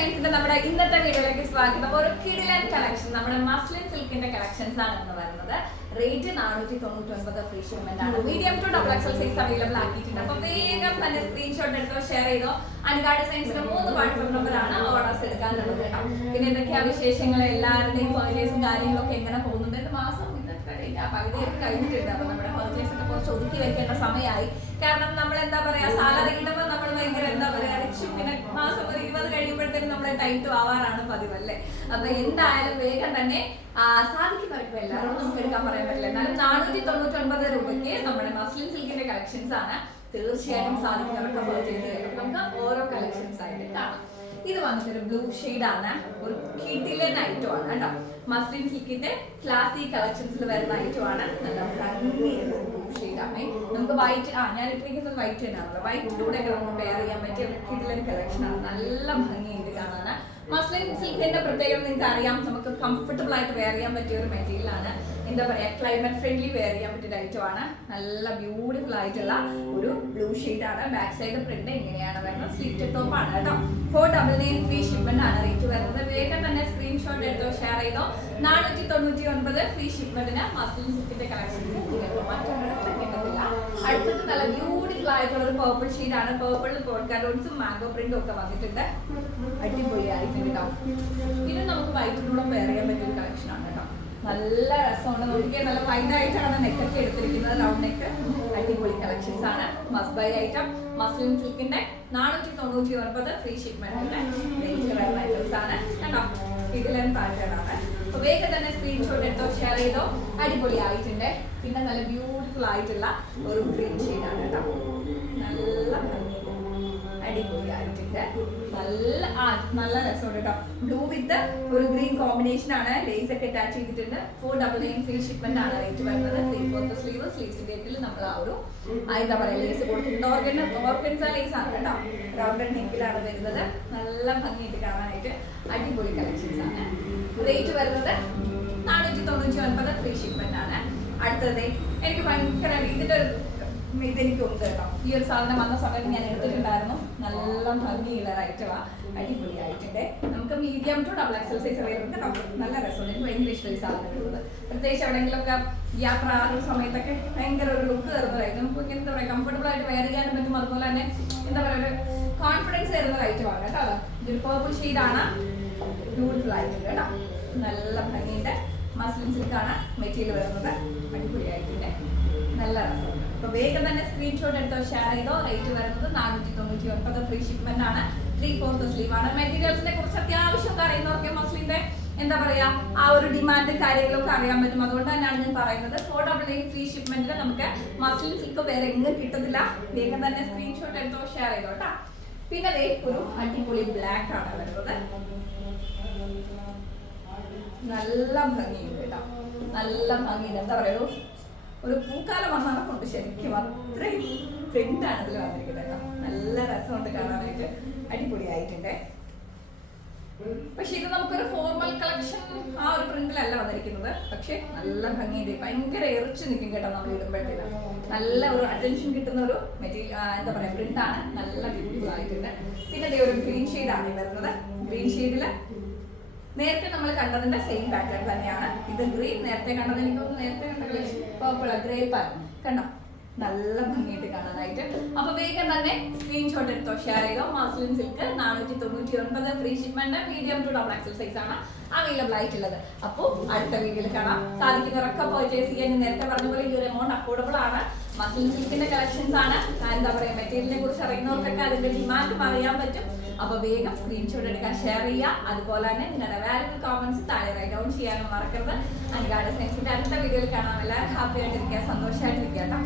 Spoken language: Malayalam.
സയൻസിന്റെ നമ്മുടെ ഇന്നത്തെ വീഡിയോയിലേക്ക് സ്വാഗതം. ഒരു കിഡിലൻ കളക്ഷൻ നമ്മുടെ മസ്ലിൻ സിൽക്കിന്റെ കളക്ഷൻസ് ആണ് എന്ന് പറയുന്നത് റേറ്റ് നാനൂറ്റി തൊണ്ണൂറ്റി ഒൻപത് ഫ്രീ ഷിപ്മെന്റ് ആണ്. Medium to double XL size available ആക്കിയിട്ടുണ്ട്. അപ്പൊ വേഗം തന്നെ സ്ക്രീൻഷോട്ട് എടുത്തോ ഷെയർ ചെയ്തോ. അനുഗാഡ് സയൻസിന്റെ മൂന്ന് വാട്സപ്പ് ആണ് ഓർഡേഴ്സ് എടുക്കാനുള്ളത് കേട്ടോ. പിന്നെ എന്തൊക്കെയാ വിശേഷങ്ങൾ എല്ലാവരുടെയും പർച്ചേസും കാര്യങ്ങളൊക്കെ എങ്ങനെ പോകുന്നുണ്ട്? മാസം ഇന്നത്തെ പകുതിയൊക്കെ കഴിഞ്ഞിട്ടുണ്ട്. അപ്പൊ നമ്മുടെ പർച്ചേസ് കുറച്ച് ഒതുക്കി വെക്കേണ്ട സമയമായി. കാരണം നമ്മൾ എന്താ പറയാ സാലറി കിട്ടുമ്പോൾ നമ്മൾ ഭയങ്കര എന്താ പറയാ ലക്ഷ്യം പിന്നെ മാസം ഒരു ഇരുപത് കഴിയുമ്പോഴത്തേക്കും നമ്മുടെ ടൈറ്റ് ആവാറാണ് പതിവ് അല്ലേ? അപ്പൊ എന്തായാലും വേഗം തന്നെ സാധിക്കുന്നവർക്ക് എല്ലാവരും നമുക്ക് എടുക്കാൻ പറയാൻ പറ്റില്ല. എന്നാലും നാനൂറ്റി തൊണ്ണൂറ്റി ഒൻപത് രൂപയ്ക്ക് നമ്മുടെ മസ്ലിൻ സിൽക്കിന്റെ കളക്ഷൻസ് ആണ്. തീർച്ചയായിട്ടും സാധിക്കുന്നവർക്ക് പർച്ചേസ് ചെയ്യാം. നമുക്ക് ഓരോ കളക്ഷൻസ് ആയിട്ട് കാണാം. ഇത് വന്നിട്ടൊരു ബ്ലൂ ആണ്. ഒരു കിഡിലൻ ഐറ്റം ആണ് കേട്ടോ. മസ്ലിൻ സിൽക്കിന്റെ ക്ലാസി കളക്ഷൻസിൽ വരുന്ന ഐറ്റം ആണ്. നല്ല ബ്ലൂ നമുക്ക് വൈറ്റ് ആ ഞാൻ ഇട്ടിരിക്കുന്നത് വൈറ്റ് തന്നെയാണല്ലോ. വൈറ്റിലൂടെ ഒക്കെ നമുക്ക് പെയർ ചെയ്യാൻ പറ്റിയ ഒരു കിഡിലൻ കളക്ഷൻ ആണ്. നല്ല ഭംഗിയുണ്ട് കാണാൻ മസ്ലിൻ സിൽക്കിന്റെ പ്രത്യേകത നിങ്ങൾക്ക് അറിയാം. നമുക്ക് കംഫർട്ടബിൾ ആയിട്ട് വെയർ ചെയ്യാൻ പറ്റിയ ഒരു മെറ്റീരിയൽ ആണ്. എന്താ പറയാ ക്ലൈമറ്റ് ഫ്രണ്ട്ലി വെയർ ചെയ്യാൻ പറ്റിയ ഐറ്റം ആണ്. നല്ല ബ്യൂട്ടിഫുൾ ആയിട്ടുള്ള ഒരു ബ്ലൂ ഷെയ്ഡ് ആണ്. ബാക്ക് സൈഡ് പ്രിന്റ് ഇങ്ങനെയാണ് വരുന്നത്. സ്ലിറ്റ് ടോപ്പ് ആണ് കേട്ടോ. Four double nine free shipment ആണ് റേറ്റ് വരുന്നത്. വേഗം തന്നെ സ്ക്രീൻഷോട്ട് എടുത്തോ ഷെയർ ചെയ്തോ? നാനൂറ്റി തൊണ്ണൂറ്റി ഒൻപത് ഫ്രീ ഷിപ്മെന്റിന് മസ്ലിൻ സിൽക്കിന്റെ കിട്ടത്തില്ല അടുത്തത് നല്ല ബ്യൂട്ടിഫുൾ ആയിട്ടുള്ള ഒരു പേർപ്പിൾ ഷെയ്ഡ് ആണ്. പേർപ്പിൾ പോഡ്കാർഡോൺസും മാംഗോ പ്രിന്റും ഒക്കെ വന്നിട്ടുണ്ട്. അടിപൊളിയായിട്ടുണ്ട് നമുക്ക് നമുക്ക് വൈറ്റിനൂടെ പെയർ ചെയ്യാൻ പറ്റിയ കളക്ഷൻ ആണ് കേട്ടോ. നല്ല രസമുണ്ട്. നോക്കിയാൽ നല്ല ഫൈൻ ആയിട്ടാണ് നെക്കൊക്കെ എടുത്തിരിക്കുന്നത്. റൗണ്ട് നെക്ക് അടിപൊളി കളക്ഷൻസ് ആണ്. മസ്റ്റ് ബൈ ഐറ്റം മസ്ലിൻ സിൽക്കിന്റെ നാനൂറ്റി തൊണ്ണൂറ്റി ഒൻപത് ഫ്രീ ഷിപ്മെന്റിന്റെ ആണ്. കേട്ടോ ഇതിലും പാറ്റേണാണ് വേഗം തന്നെ സ്ക്രീൻഷോട്ട് എടുത്തോ ഷെയർ ചെയ്തോ. അടിപൊളി ആയിട്ടുണ്ട്. പിന്നെ നല്ല ബ്യൂട്ടിഫുൾ ആയിട്ടുള്ള ഒരു ഗ്രീൻ ഷെയ്ഡാണ് കേട്ടോ. നല്ല ഭംഗിയുണ്ട് അടിപൊളി ആയിട്ടുണ്ട് നല്ല ആ നല്ല രസമുണ്ട് കേട്ടോ. ബ്ലൂ വിത്ത് ഒരു ഗ്രീൻ കോമ്പിനേഷൻ ആണ് ലേസ് ഒക്കെ അറ്റാച്ച് ചെയ്തിട്ടുണ്ട്. Four double nine free shipment ആണ് റേറ്റ് വരുന്നത്. ത്രീ ഫോർത്ത് സ്ലീവ് സ്ലീവ്സ് ഡേറ്റിൽ നമ്മൾ ആ ഒരു എന്താ പറയാ ലേസ് കൊടുത്തിട്ടുണ്ട്. ഓർഗൻ ഓർഗൻസ ലേസ് ആണ് കേട്ടോ. റൗണ്ടഡ് നെക്കിലാണ് വരുന്നത്. നല്ല ഭംഗിയായിട്ട് കാണാനായിട്ട് അടിപൊളി കളക്ഷൻസ് ആണ്. റേറ്റ് വരുന്നത് നാനൂറ്റി തൊണ്ണൂറ്റി ഒൻപത് ഫ്രീ ഷിപ്മെന്റ് ആണ്. അടുത്തത് എനിക്ക് ഭയങ്കര ഇതിന്റെ ഒരു ഇതെനിക്ക് ഉണ്ട് കേട്ടോ. ഈ ഒരു സാധനം വന്ന സമയത്ത് ഞാൻ എടുത്തിട്ടുണ്ടായിരുന്നു. നല്ല ഭംഗിയുള്ള ഐറ്റമാണ് അടിപൊളിയായിട്ടുണ്ട് നമുക്ക് medium to double XL size available കേട്ടോ നല്ല രസമുണ്ട്. എനിക്ക് ഭയങ്കര ഇഷ്ടമായി സാധനം ഉള്ളത് പ്രത്യേകിച്ച് എവിടെയെങ്കിലുമൊക്കെ യാത്ര ആ ഒരു സമയത്തൊക്കെ ഭയങ്കര ഒരു ലുക്ക് തരുന്നതായിട്ട് നമുക്ക് ഇങ്ങനെ എന്താ പറയുക കംഫർട്ടബിൾ ആയിട്ട് വെയർ ചെയ്യാനും പറ്റും. അതുപോലെ തന്നെ എന്താ പറയുക ഒരു കോൺഫിഡൻസ് തരുന്ന ഐറ്റമാണ് കേട്ടോ ഇതൊരു പേർപ്പിൾ ഷെയ്ഡാണ് ബ്യൂട്ടിഫുൾ ആയിട്ടുണ്ട് കേട്ടോ. നല്ല ഭംഗിയുണ്ട്. മസ്ലിൻ സിൽക്കാണ് മെറ്റീരിയൽ വരുന്നത്. അടിപൊളിയായിട്ടുണ്ട് നല്ല രസം അപ്പൊ വേഗം തന്നെ സ്ക്രീൻഷോട്ട് എടുത്തോ ഷെയർ ചെയ്തോ. റേറ്റ് വരുന്നത് നാനൂറ്റി തൊണ്ണൂറ്റി ഒൻപത് ഫ്രീ ഷിപ്മെന്റ് ആണ് ത്രീ ഫോർത്ത് സ്ലീവ് ആണ് മെറ്റീരിയൽസിനെ കുറിച്ച് അത്യാവശ്യം അറിയുന്നവർക്ക് മസ്ലിന്റെ എന്താ പറയാ ആ ഒരു ഡിമാൻഡ് കാര്യങ്ങളൊക്കെ അറിയാൻ പറ്റും. അതുകൊണ്ട് തന്നെയാണ് ഞാൻ പറയുന്നത്. ഫോർ ഡബിൾ എയ്റ്റ് ഫ്രീ ഷിപ്മെന്റിൽ നമുക്ക് മസ്ലിൻ സിൽക്ക് വേറെ എങ്ങും കിട്ടത്തില്ല വേഗം തന്നെ സ്ക്രീൻഷോട്ട് എടുത്തോ ഷെയർ ചെയ്തോ കേട്ടോ പിന്നെ ദേ ഒരു അടിപൊളി ബ്ലാക്ക് ആണ് വരുന്നത്. നല്ല ഭംഗിയുണ്ട് കേട്ടോ നല്ല ഭംഗിയുണ്ട്. എന്താ പറയുക ഒരു പൂക്കാലം വന്നാണ് കൊണ്ട് ശരിക്കും. അത്രയും പ്രിന്റാണ് ഇതിൽ വന്നിരിക്കുന്നത് കേട്ടോ. നല്ല രസമുണ്ട് കാണാനായിട്ട്. അടിപൊളിയായിട്ടുണ്ട്. പക്ഷെ ഇത് നമുക്കൊരു ഫോർമൽ കളക്ഷൻ ആ ഒരു പ്രിന്റിലല്ല വന്നിരിക്കുന്നത്. പക്ഷെ നല്ല ഭംഗിയുണ്ട്. ഭയങ്കര എറിച്ചു നിൽക്കും കേട്ടോ നമ്മൾ ഇടുമ്പോഴത്തേക്ക് നല്ല ഒരു അറ്റൻഷൻ കിട്ടുന്ന ഒരു മെറ്റീരിയൽ എന്താ പറയാ പ്രിന്റ് ആണ്. നല്ല ബ്യൂട്ടിഫുൾ ആയിട്ടുണ്ട്. പിന്നെ ഒരു ഗ്രീൻ ഷെയ്ഡ് ആണ് ഈ വരുന്നത്. ഗ്രീൻ ഷെയ്ഡിൽ നേരത്തെ നമ്മൾ കണ്ടതിന്റെ സെയിം പാറ്റേൺ തന്നെയാണ്. ഇത് ഗ്രീൻ നേരത്തെ കണ്ടത് എനിക്ക് തോന്നുന്നു നേരത്തെ കണ്ടത് കളക്ഷൻ പേർപ്പിൾ ഗ്രേപ്പ് കണ്ടോ? നല്ല ഭംഗിയായിട്ട് കാണാനായിട്ട്. അപ്പൊ വേഗം തന്നെ സ്ക്രീൻഷോട്ട് എടുത്തോ ഷെയർ ചെയ്തോ. മാസ്ലിൻ സിൽക്ക് നാനൂറ്റി തൊണ്ണൂറ്റി ഒൻപത് free shipment medium to double XL size ആണ് അവൈലബിൾ ആയിട്ടുള്ളത്. അപ്പോൾ അടുത്ത വീഡിയോയിൽ കാണാം. സാധിക്കുന്നവരൊക്കെ പർച്ചേസ് ചെയ്യാൻ നേരത്തെ പറഞ്ഞ പോലെ ഈ ഒരു എമൗണ്ട് അഫോർഡബിൾ ആണ്. സിൽക്കിന്റെ കളക്ഷൻസ് ആണ്. എന്താ പറയാ മെറ്റീരിയലിനെ കുറിച്ച് അറിയുന്നവർക്കൊക്കെ അതിന്റെ ഡിമാൻഡും അറിയാൻ പറ്റും. അപ്പൊ വേഗം സ്ക്രീൻഷോട്ട് എടുക്കാൻ ഷെയർ ചെയ്യുക. അതുപോലെ തന്നെ നിങ്ങളുടെ വാല്യൂബിൾ കോമൻസ് താഴെ റൈറ്റ് ഡൗൺ ചെയ്യാനും മറക്കരുത്. അനുഗാഡ് സെൻസിന്റെ അടുത്ത വീഡിയോയിൽ കാണാം. എല്ലാവരും ഹാപ്പി ആയിട്ടിരിക്കുക സന്തോഷമായിട്ടിരിക്കുക കേട്ടോ.